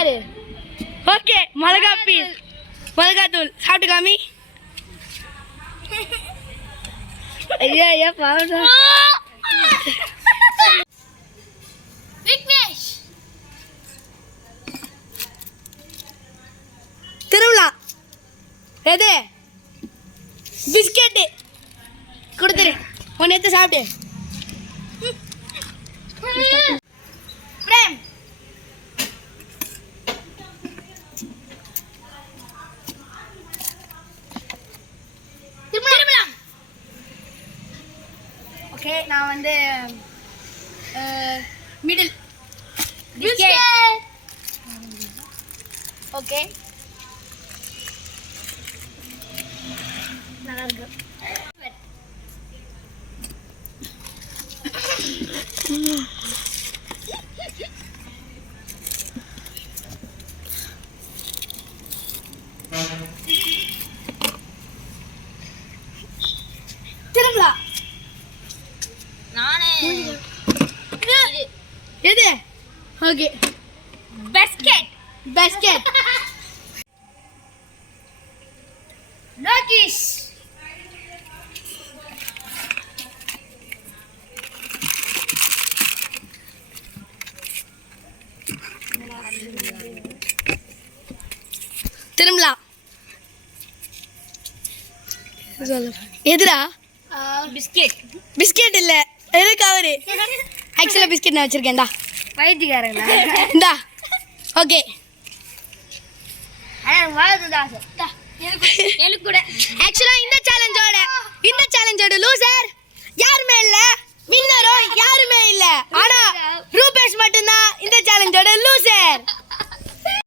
பாரு. ஓகே, மிளகாத்தூள் சாப்பிட்டு காமி. ஐயா பாவடா. விக்னேஷ் திருவிழா எது பிஸ்கெட்டு கொடுத்துரு. ஒன்று எடுத்து சாப்பிட்டு. பிரேம் திருவிழா. ஓகே, நான் வந்து மிடில் பிஸ்கெட். ஓகே, நல்லா இருக்கு. திருவிழா நானே எது? ஓகே, பிஸ்கெட் லோகேஷ் திரும்பலா. எதுடா? பிஸ்கெட் இல்ல, எது கவரு? ஆக்சுவலா பிஸ்கெட் நான் வச்சிருக்கேன்டா. பைத்தியக்காரங்களா? இந்தா. ஓகே, ஆக்சுவலா இந்த